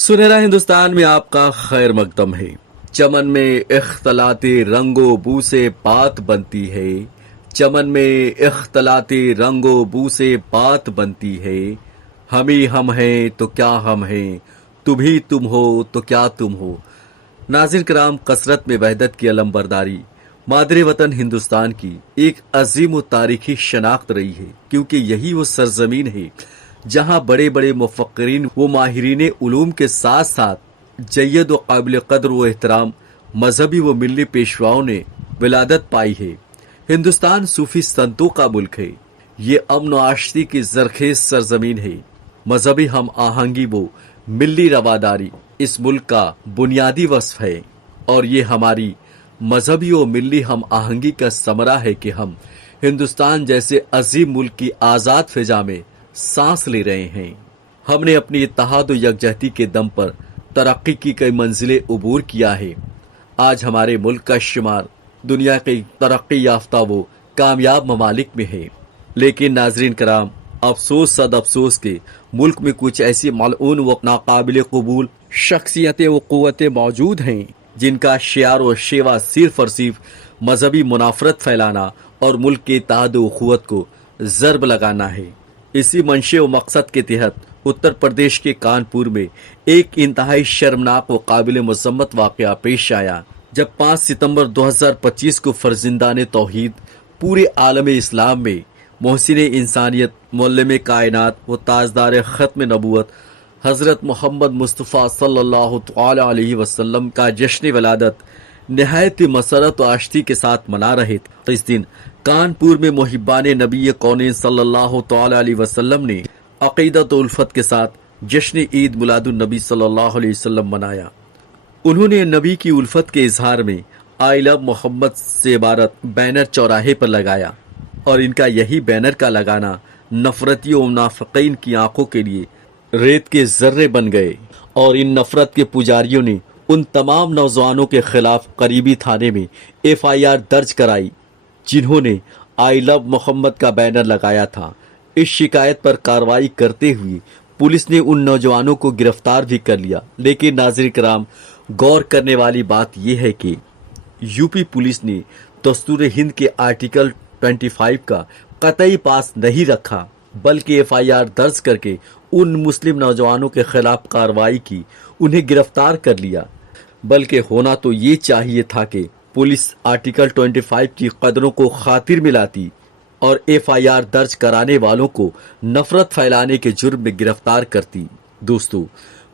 सुनहरा हिंदुस्तान में आपका खैर मकदम है। चमन में इख्तलाते रंगो बू से बात बनती है। चमन में इख्तलाते रंगो बू से बात बनती है। हम ही हम हैं तो क्या हम हैं, तुम ही तुम हो तो क्या तुम हो। नाज़रीन कराम, कसरत में वहदत की अलमबरदारी मादरे वतन हिंदुस्तान की एक अजीम व तारीखी शनाख्त रही है, क्योंकि यही वो सरजमीन है जहां बड़े बड़े मुफक्किरीन व माहिरीन उलूम के साथ साथ जय्यद व काबिल कद्र व एहतराम मजहबी व मिल्ली पेशवाओं ने विलादत पाई है। हिंदुस्तान सूफी संतों का मुल्क है। ये अमन व आश्ती की जरखेज सरजमीन है। मजहबी हम आहंगी वो मिल्ली रवादारी इस मुल्क का बुनियादी वस्फ है, और ये हमारी मजहबी व मिल्ली हम आहंगी का समरा है कि हम हिंदुस्तान जैसे अजीम मुल्क की आज़ाद फिजा में सांस ले रहे हैं। हमने अपनी इत्तेहाद व यकजहती के दम पर तरक्की की कई मंजिलें उबूर किया है। आज हमारे मुल्क का शुमार दुनिया के तरक्की याफ्ता वो कामयाब ममालिक में है। लेकिन नाजरीन कराम, अफसोस सद अफसोस के मुल्क में कुछ ऐसी मलऊन व नाकाबिल कबूल शख्सियतें व क़ुव्वतें मौजूद हैं जिनका शियार व शेवा सिर्फ और सिर्फ मजहबी मुनाफरत फैलाना और मुल्क के इत्तेहाद व उख़ुवत को ज़रब लगाना है। इसी मंशे व मकसद के तहत उत्तर प्रदेश के कानपुर में एक इंतहाई शर्मनाक व काबिल मज़म्मत वाक़या पेश आया, जब 5 सितंबर 2025 को फर्जिंदान तौहीद पूरे आलम इस्लाम में मोहसिन इंसानियत, मुअल्लिम कायनात व ताजदार ख़त्म नबूवत हज़रत मोहम्मद मुस्तफ़ा सल्लल्लाहु तआला अलैहि वसल्लम का जश्न वलादत नहायत मसरत व आश्ती के साथ मना रहे थे। तो इस दिन कानपुर में मुहिब्बान नबी कौनेन सल्लल्लाहु तआला अलैहि वसल्लम ने अक़ीदत व उल्फत के साथ जश्न ईद मिलादुन नबी सल्लल्लाहु अलैहि वसल्लम मनाया। उन्होंने नबी की उल्फत के इजहार में आई लव मोहम्मद से इबारत बैनर चौराहे पर लगाया, और इनका यही बैनर का लगाना नफरतियों मुनाफिकीन की आंखों के लिए रेत के जर्रे बन गए, और इन नफरत के पुजारियों ने उन तमाम नौजवानों के खिलाफ करीबी थाने में FIR दर्ज कराई जिन्होंने आई लव मोहम्मद का बैनर लगाया था। इस शिकायत पर कार्रवाई करते हुए पुलिस ने उन नौजवानों को गिरफ्तार भी कर लिया। लेकिन नाज़रीन कराम, गौर करने वाली बात यह है कि यूपी पुलिस ने दस्तूर हिंद के आर्टिकल 25 का कतई पास नहीं रखा, बल्कि FIR दर्ज करके उन मुस्लिम नौजवानों के खिलाफ कार्रवाई की, उन्हें गिरफ्तार कर लिया। बल्कि होना तो ये चाहिए था कि पुलिस आर्टिकल 25 की कदरों को खातिर मिलाती और FIR दर्ज कराने वालों को नफरत फैलाने के जुर्म में गिरफ्तार करती। दोस्तों,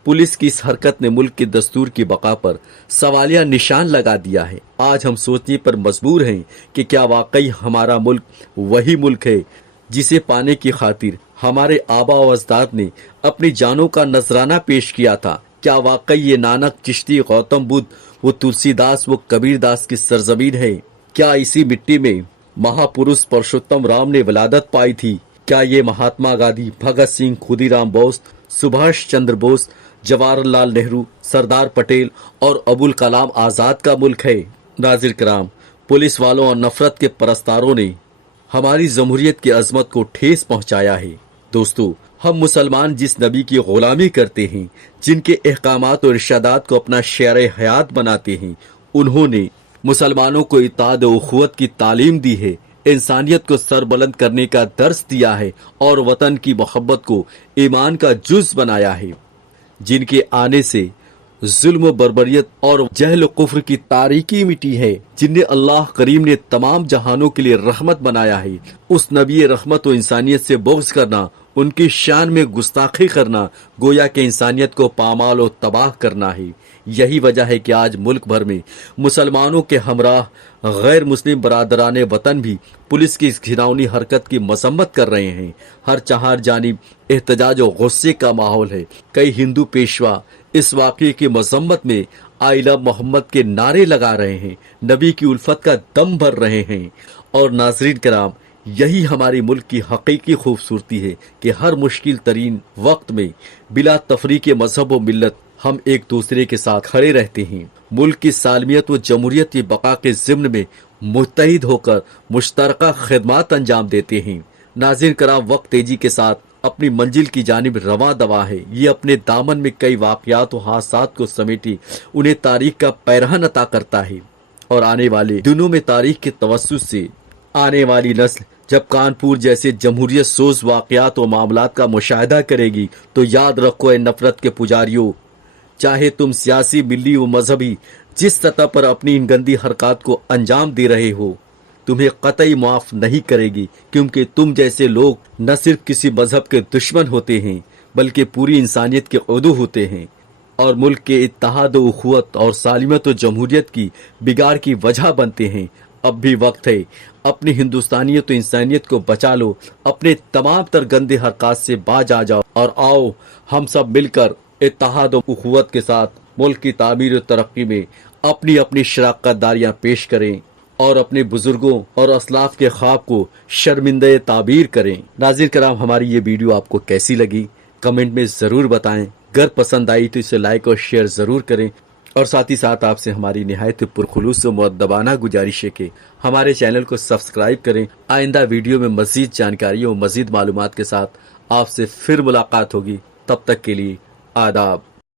पुलिस की इस हरकत ने मुल्क के दस्तूर की बका पर सवालिया निशान लगा दिया है। आज हम सोचने पर मजबूर हैं कि क्या वाकई हमारा मुल्क वही मुल्क है जिसे पाने की खातिर हमारे आबा व अजदाद ने अपनी जानों का नजराना पेश किया था। क्या वाकई ये नानक, चिश्ती, गौतम बुद्ध वो तुलसीदास वो कबीरदास की सरजमीन है? क्या इसी मिट्टी में महापुरुष परशुत्तम राम ने विलादत पाई थी? क्या ये महात्मा गांधी, भगत सिंह, खुदीराम बोस, सुभाष चंद्र बोस, जवाहरलाल नेहरू, सरदार पटेल और अबुल कलाम आजाद का मुल्क है? नाज़रीन कराम, पुलिस वालों और नफरत के परस्तारों ने हमारी जमहूरियत की अजमत को ठेस पहुंचाया है। दोस्तों, हम मुसलमान जिस नबी की गुलामी करते हैं, जिनके अहकामात और इरशादात को अपना शेर हयात बनाते हैं, उन्होंने मुसलमानों को इत्तेहाद व उख़ुवत की तालीम दी है, इंसानियत को सरबुलंद करने का दर्स दिया है और वतन की मोहब्बत को ईमान का जुज बनाया है। जिनके आने से जुल्म, बर्बरियत और जहल कुफ्र की तारीकी मिटी है, जिन्हें अल्लाह करीम ने तमाम जहानों के लिए रहमत बनाया है, उस नबी रहमत व इंसानियत से बुग़्ज़ करना, उनकी शान में गुस्ताखी करना, गोया के इंसानियत को पामाल और तबाह करना है। यही वजह है कि आज मुल्क भर में मुसलमानों के हमराह गैर मुस्लिम बरादरान वतन भी पुलिस की इस घिनौनी हरकत की मसम्मत कर रहे हैं। हर चार जानिब एहतजाज और गुस्से का माहौल है। कई हिंदू पेशवा इस वाक़ये की मजम्मत में आई लव मोहम्मद के नारे लगा रहे हैं, नबी की उल्फत का दम भर रहे हैं। और नाज़रीन कराम, यही हमारे मुल्क की हकीकी खूबसूरती है कि हर मुश्किल तरीन वक्त में बिला तफरीक मजहब व मिल्लत हम एक दूसरे के साथ खड़े रहते हैं। मुल्क की सालमियत व जमहूरियत की बका के ज़िम्न में मुत्तहिद होकर मुश्तरका खिदमात अंजाम देते हैं। नाज़रीन कराम, वक्त तेजी के साथ अपनी मंजिल की जानिब रवां दवा है। ये अपने दामन में कई वाक़यात और हादसात को समेटी उन्हें तारीख का पैरहन अता करता है और आने वाले दिनों में तारीख के तवस्सुस से आने वाली नस्ल जब कानपुर जैसे जमहूरियत सोज वाक़यात और मामलात का मुशाहिदा करेगी तो याद रखो ए नफरत के पुजारियों, चाहे तुम सियासी, मिली व मजहबी जिस सतह पर अपनी इन गंदी हरकत को अंजाम दे रहे हो, तुम्हें कतई माफ नहीं करेगी, क्योंकि तुम जैसे लोग न सिर्फ किसी मजहब के दुश्मन होते हैं बल्कि पूरी इंसानियत के उदू होते हैं और मुल्क के इत्तेहाद व उखुवत और सालिमत व जमहूरियत की बिगाड़ की वजह बनते हैं। अब भी वक्त है, अपनी हिंदुस्तानियत व इंसानियत को बचा लो, अपने तमाम तर गंदे हरकत से बाज आ जाओ और आओ हम सब मिलकर इत्तेहाद व उखुवत के साथ मुल्क की तामीर और तरक्की में अपनी अपनी शराकतदारियां पेश करें और अपने बुजुर्गों और असलाफ के ख्वाब को शर्मिंदे ताबीर करें। नाज़रीन कराम, हमारी ये वीडियो आपको कैसी लगी कमेंट में ज़रूर बताएं। अगर पसंद आई तो इसे लाइक और शेयर ज़रूर करें और साथ ही साथ आपसे हमारी निहायत पुरखुलूस व मुअद्दबाना गुजारिश है कि हमारे चैनल को सब्सक्राइब करें। आइंदा वीडियो में मज़ीद जानकारी और मज़ीद मालूमात के साथ आपसे फिर मुलाकात होगी। तब तक के लिए आदाब।